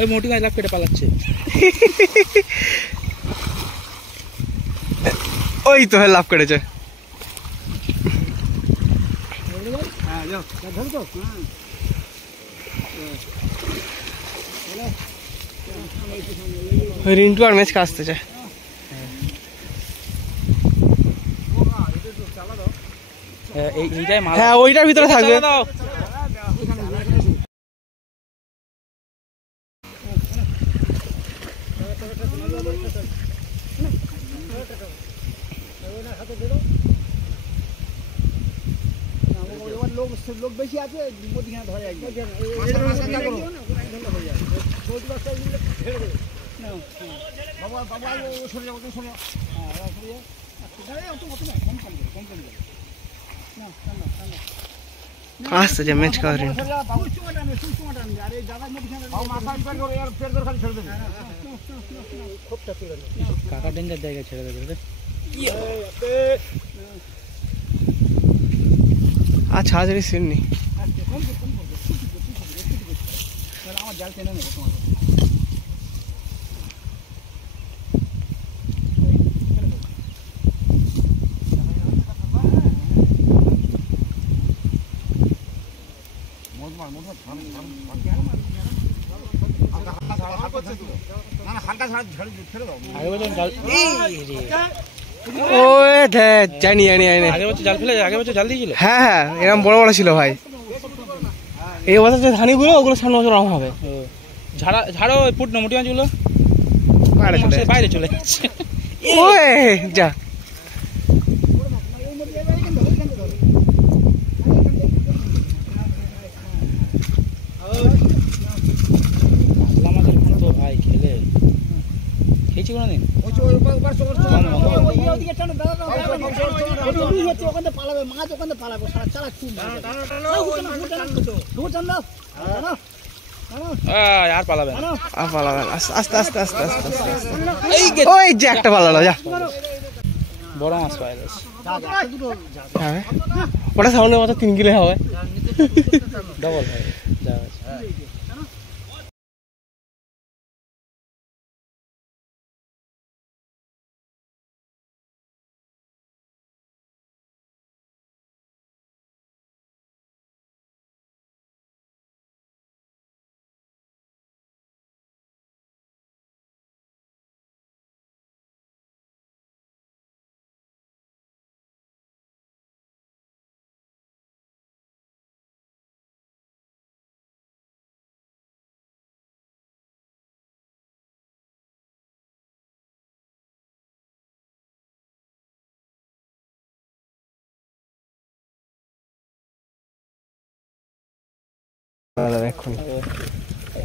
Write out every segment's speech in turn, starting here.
এই মোটি গাছ লাভ কেটে পালাচ্ছে। ওই তো লাভ করেছে। রিন্টু আর ম্যাচ আসতে চায়। হ্যাঁ ওইটার ভিতরে থাকবে। লোক বেশি আছে ধরে আসতে যে ম্যাচ করেন কাকা ডেঞ্জার জায়গায় ছেড়ে দেবে। আচ্ছা হাজারি সিন নেই। আমার জাল টেনে নেবো তোমার জানি জানি জানি আগের বছর জাল ফেলে আগের বছর জাল দিয়েছিল। হ্যাঁ হ্যাঁ এরকম বড় বড় ছিল ভাই। এই বছর যে ধানিগুলো ওগুলো সামনে বছর রকম হবে। ঝাড়া ঝাড়ো ফুট না মোটি মাছগুলো বাইরে চলে যাচ্ছে। ওই যা ভাই খেলে খেয়েছি কোনোদিন। মাছ ওখানে পালাবো চালা খুব আর পালাবে না। আর পালাবে না। আস্তে আস্তে আস্তে আস্তে আস্তে ওই যে একটা পালালো যা। বড় মাছ পাওয়া যাচ্ছে। হ্যাঁ ওটা সামনে মাত্র 3 কিলো হবে। ডবল ভাই যা এখন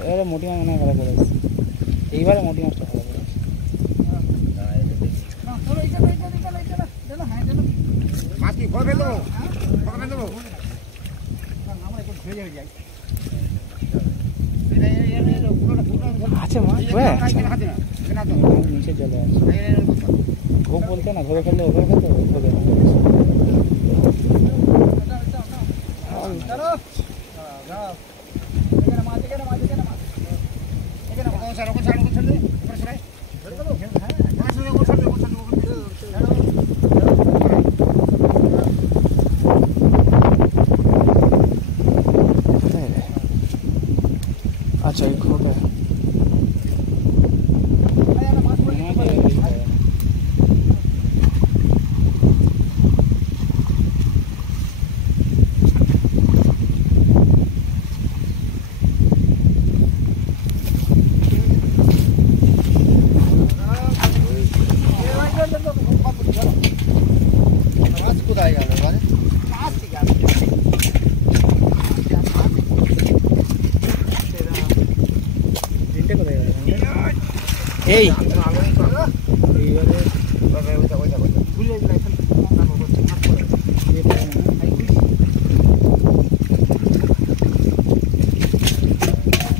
এবারে মোটি মাছ মনে হয় ভালো করে আসছে। এইবারে মোটি মাছটা ভালো করে আসছে। আছে মাছ নিচে চলে আসছে। ঘোক বলতে না ধরে ফেললে ওপরে ফেলতে হবে। আচ্ছা এই ঘোড়া এই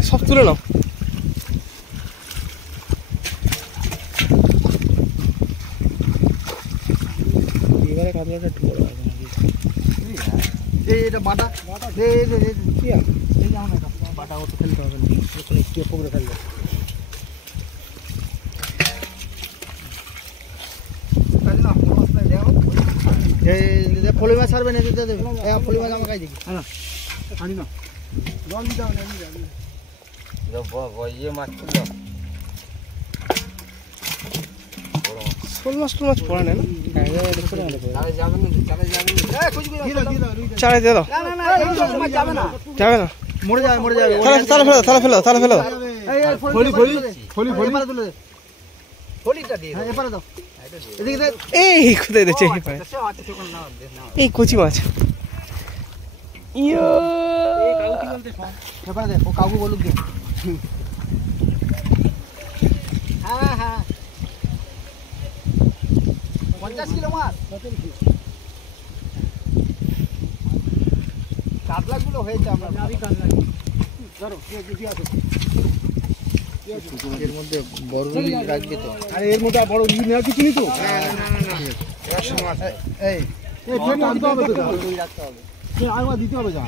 সব তুলে নাও। এবারে কাতলাটা একটু বড় আছে নাকি? এই এটা বাটা দে দে দে কি আর এই যে আমার এটা বাটা ওটা ফেলতে হবে না এখন একটু পকড়ে ফেলবে কাজে না কোনো মশলা দেও এই যে ফলি মাছ ছাড়বে না দিতে দেবে এই ফলি মাছ আমাকে দিবি হ্যাঁ আনি না জল দিতে হবে না শোল মাছ টোল মাছ পড়ে না হ্যাঁ এটা ছোট মতো চারে দিয়ে দাও না না না মাছ যাবে না যাবে না মরে যাবে তাহলে ফেলো এই ফলি এপারে তুলে দে ফলিটা দিয়ে হ্যাঁ এপারে দাও এদিকে দে এই কোথায় দিচ্ছে এই কচি মাছ ইয়ো এই কাউ কি বলতে শোন এপারে দে ও কাকু বলুক দে হ্যাঁ হ্যাঁ 50 কিলো মাছ কাতলাগুলো হয়েছে আমরা ধরো কি আছে এর মধ্যে বড় রুই রাখবে তো আরে এর মধ্যে বড় ইয়ে নেওয়া কিছু নেই তো এই এই ফের দিতে হবে তো রুই রাখতে হবে আরেকবার দিতে হবে যা